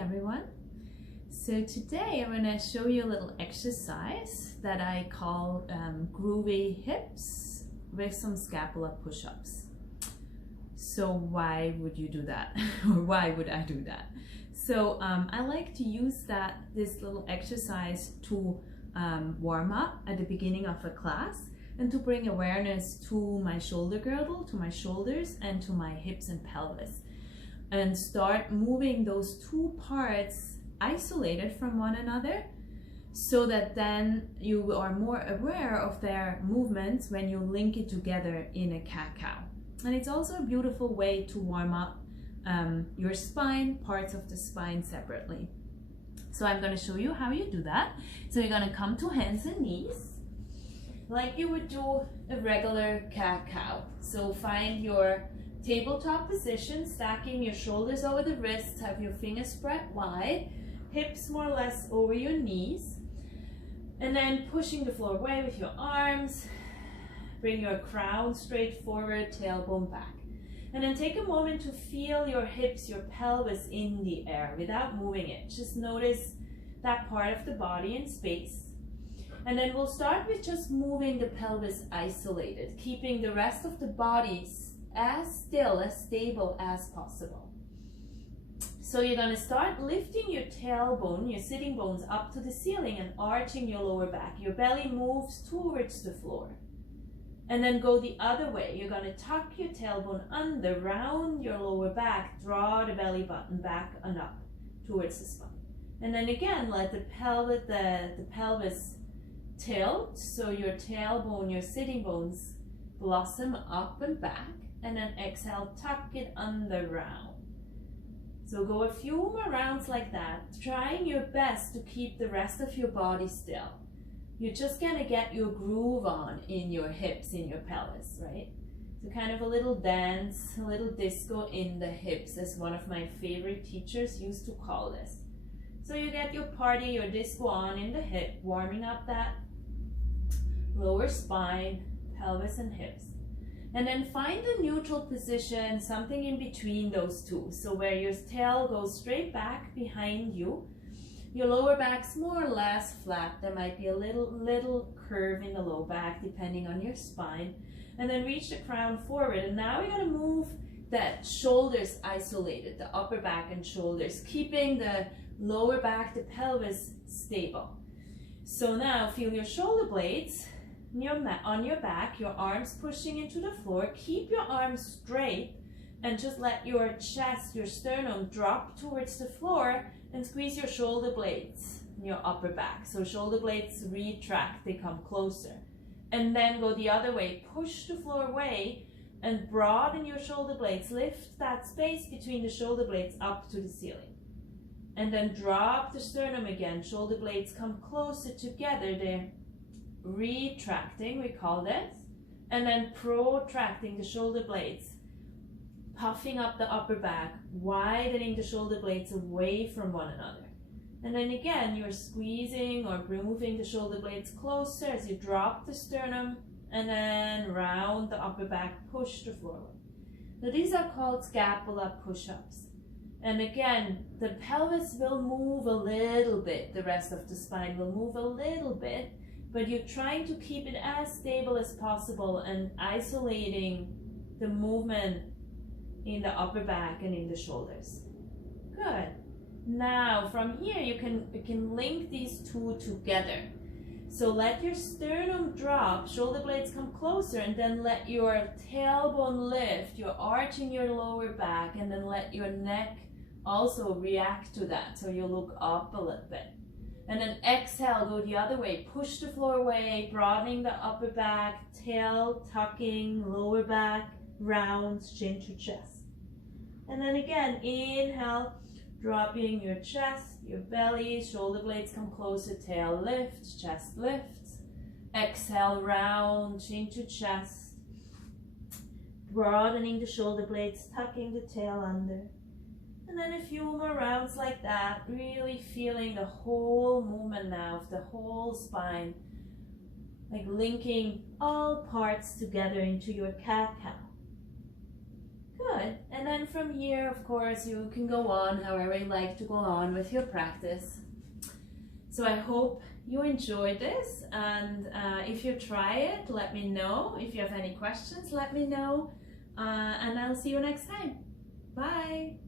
everyone. So today I'm going to show you a little exercise that I call groovy hips with some scapula push-ups. So why would you do that? Or why would I do that? So I like to use this little exercise to warm up at the beginning of a class and to bring awareness to my shoulder girdle, to my shoulders, and to my hips and pelvis, and start moving those two parts isolated from one another, so that then you are more aware of their movements when you link it together in a cat-cow. And it's also a beautiful way to warm up your spine, parts of the spine separately. So I'm going to show you how you do that. So you're going to come to hands and knees like you would do a regular cat-cow. So find your tabletop position, stacking your shoulders over the wrists, have your fingers spread wide, hips more or less over your knees, and then pushing the floor away with your arms. Bring your crown straight forward, tailbone back. And then take a moment to feel your hips, your pelvis in the air without moving it. Just notice that part of the body in space. And then we'll start with just moving the pelvis isolated, keeping the rest of the body as still, as stable as possible. So you're going to start lifting your tailbone, your sitting bones up to the ceiling and arching your lower back. Your belly moves towards the floor. And then go the other way. You're going to tuck your tailbone under, round your lower back, draw the belly button back and up towards the spine. And then again, let the pelvis tilt, so your tailbone, your sitting bones blossom up and back. And then exhale, tuck it under, round. So go a few more rounds like that, trying your best to keep the rest of your body still. You're just gonna get your groove on in your hips, in your pelvis, right? So kind of a little dance, a little disco in the hips, as one of my favorite teachers used to call this. So you get your party, your disco on in the hip, warming up that lower spine, pelvis and hips. And then find the neutral position, something in between those two. So where your tail goes straight back behind you, your lower back's more or less flat. There might be a little curve in the low back depending on your spine. And then reach the crown forward. And now we're going to move the shoulders isolated, the upper back and shoulders, keeping the lower back, the pelvis stable. So now feel your shoulder blades on your back, your arms pushing into the floor. Keep your arms straight and just let your chest, your sternum drop towards the floor, and squeeze your shoulder blades in your upper back. So shoulder blades retract, they come closer. And then go the other way, push the floor away and broaden your shoulder blades. Lift that space between the shoulder blades up to the ceiling. And then drop the sternum again. Shoulder blades come closer together. They're retracting, we call this. And then protracting the shoulder blades. Puffing up the upper back, widening the shoulder blades away from one another. And then again, you're squeezing or moving the shoulder blades closer as you drop the sternum, and then round the upper back, push the floor away. Now these are called scapula push-ups. And again, the pelvis will move a little bit, the rest of the spine will move a little bit, but you're trying to keep it as stable as possible and isolating the movement in the upper back and in the shoulders. Good. Now from here you can link these two together. So let your sternum drop, shoulder blades come closer, and then let your tailbone lift. You're arching your lower back, and then let your neck also react to that. So you look up a little bit. And then exhale, go the other way. Push the floor away, broadening the upper back, tail tucking, lower back, rounds, chin to chest. And then again, inhale, dropping your chest, your belly, shoulder blades come closer, tail lifts, chest lifts. Exhale, round, chin to chest. Broadening the shoulder blades, tucking the tail under. And then a few more rounds like that, really feeling the whole movement now of the whole spine, like linking all parts together into your cat-cow. Good. And then from here, of course, you can go on however you like to go on with your practice. So I hope you enjoyed this, and if you try it, let me know. If you have any questions, let me know, and I'll see you next time. Bye!